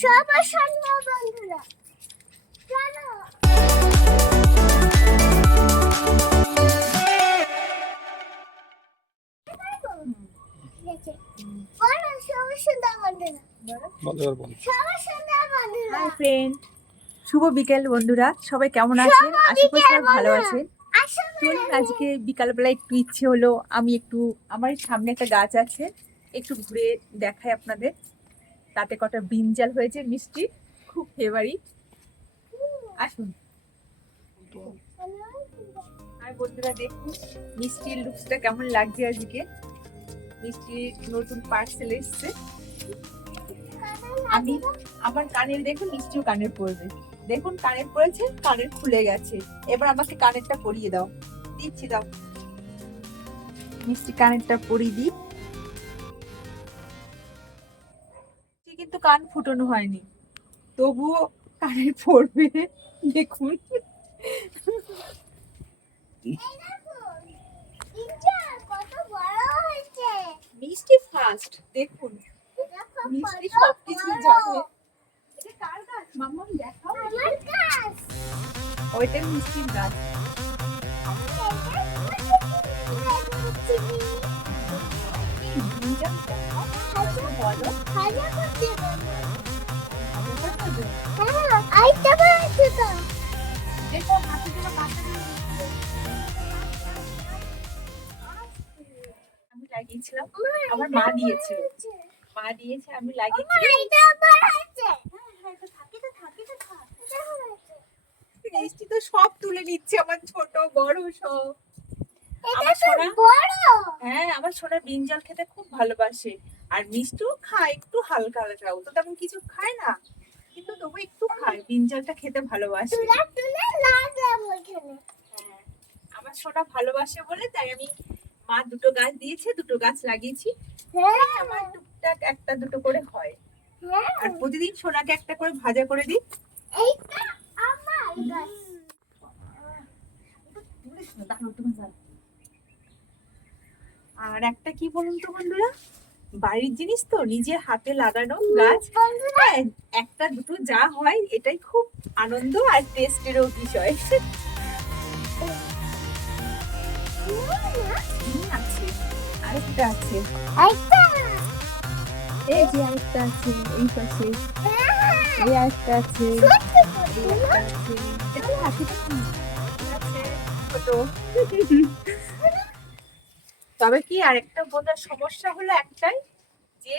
সবার সামনে বন্ধুরা চলো হাই ফ্রেন্ড, শুভ বিকেল বন্ধুরা। সবাই কেমন আছেন? আশা করি সবাই ভালো আছেন। চলুন, আজকে বিকালবেলা একটু ইচ্ছে হলো আমি একটু আমার সামনে একটা গাছ আছে, একটু ঘুরে দেখাই আপনাদের। তাতে কটা ব্রিঞ্জাল হয়েছে মিষ্টি, খুব ফেভারিট। আসুন। আর বন্ধুরা দেখুন মিষ্টির লুকসটা কেমন লাগছে আজকে। মিষ্টির নতুন পার্সেল এসছে। আমি আমার কানের দেখুন, মিষ্টিও কানের পরবে। দেখুন কানের পরেছে, কানের খুলে গেছে। এবার আমাকে কানেরটা পরিয়ে দাও। দিচ্ছি, দাও। মিষ্টি কানেরটা পরিয়ে দিই। কিন্তু কান ফুটানো হয়নি, তবুও কানের পরবে। দেখুন মিষ্টি ফার্স্ট। দেখুন মিষ্টি সবকিছু জানে। এটা কার গাছ মাম্মা? দেখাও। আমার গাছ ওইটা মিষ্টির গাছ। বলো খাজা করতে বলো আমি আইটা বাড়ছে তো লাগিয়েছিলাম, আমার মা দিয়েছিল। মা দিয়েছে, আমি লাগিয়েছি। আইটা বাড়ছে মিষ্টি তো সব তুলে নিচ্ছে, আমার ছোট বড় সব। এটা তো বড়। হ্যাঁ, আমার সোনা ব্রিঞ্জাল খেতে খুব ভালোবাসে। আর মিষ্টিও খায় একটু হালকা হালকা। ও তো তেমন কিছু খায় না, কিন্তু তবু একটু খায়। ব্রিঞ্জালটা খেতে ভালোবাসে। তুলে লাগলাম ওইখানে। হ্যাঁ, আমার সোনা ভালোবাসে বলে তাই আমি মা দুটো গাছ দিয়েছে, দুটো গাছ লাগিয়েছি। হ্যাঁ আমার টুকটাক একটা দুটো করে হয়। হ্যাঁ আর প্রতিদিন সোনাকে একটা করে ভাজা করে দিই। এইটা আমার গাছ। আর একটা কি বলুন তো বন্ধুরা, বাড়ির জিনিস তো নিজে হাতে লাগানো গাছ। হ্যাঁ, একটা দুটো যা হয় এটাই খুব আনন্দ আর টেস্টেরও বিষয়। আছে আরেকটা আছে, আইটা এই যে আরেকটা আছে এই পাশে, এই আরেকটা আছে, এই একটা আছে। এটা হাসিটা কি আছে ছোট। তবে কি আরেকটা বোঝার সমস্যা হলো একটাই, যে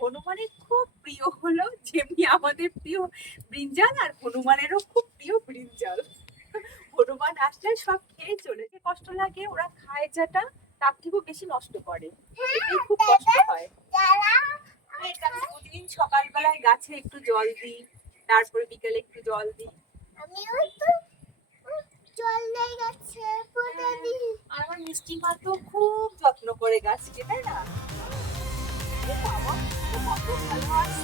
হনুমানের খুব প্রিয় হলো, যেমনি আমাদের প্রিয় ব্রিঞ্জাল, আর হনুমানেরও খুব প্রিয় ব্রিঞ্জাল। হনুমান আসলে সব খেয়ে চলে, যে কষ্ট লাগে ওরা খায় যেটা, তার থেকেও বেশি নষ্ট করে। এটাই খুব কষ্ট হয়। এটা আমি প্রতিদিন সকালবেলায় গাছে একটু জল দিই, তারপরে বিকেলে একটু জল দিই। আমি ওই তো জল দিয়ে গেছে প্রতিদিন। আর আমার মিষ্টি মা তো খুব যত্ন করে গাছকে, তাই না? বাবা, কত ভালো আছে।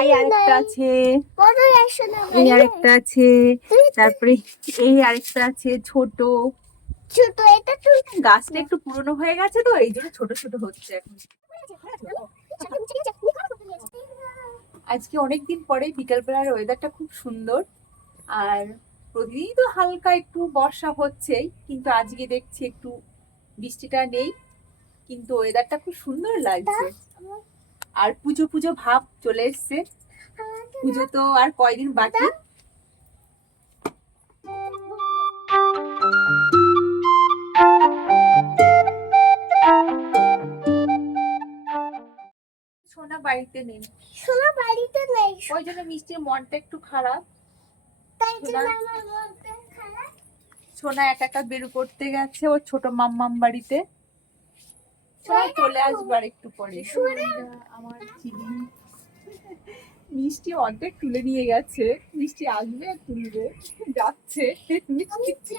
এই আরেকটা আছে, এই আরেকটা আছে, তারপরে এই আরেকটা আছে ছোট ছোট। এটা তো গাছটা একটু পুরনো হয়ে গেছে তো এই জন্য ছোট ছোট হচ্ছে এখন। আজকে অনেকদিন পরে বিকালবেলার ওয়েদারটা খুব সুন্দর। আর প্রতিদিনই তো হালকা একটু বর্ষা হচ্ছেই, কিন্তু আজকে দেখছি একটু বৃষ্টিটা নেই, কিন্তু ওয়েদারটা খুব সুন্দর লাগছে। আর পুজো পুজো ভাব চলে এসছে। পুজো তো আর কয়দিন বাকি। সোনা বাড়িতে নেই, সোনা বাড়িতে নেই, ওই জন্য মিষ্টির মনটা একটু খারাপ। তাই জন্য আমার মনটা খারাপ। সোনা একা একা বেরু করতে গেছে ওর ছোট মাম্মাম বাড়িতে। সোনা চলে আসবে আর একটু পরে। আমার চিনি মিষ্টি অর্ধেক তুলে নিয়ে গেছে, মিষ্টি আসবে আর তুলবে, যাচ্ছে মিষ্টি।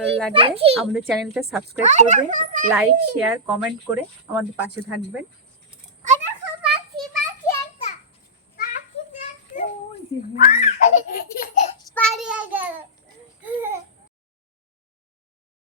ভালো লাগলে আমাদের চ্যানেলটা সাবস্ক্রাইব করবেন, লাইক শেয়ার কমেন্ট করে আমাদের পাশে থাকবেন। পাখি পাখি একটা পাখি ওই যে, হ্যাঁ।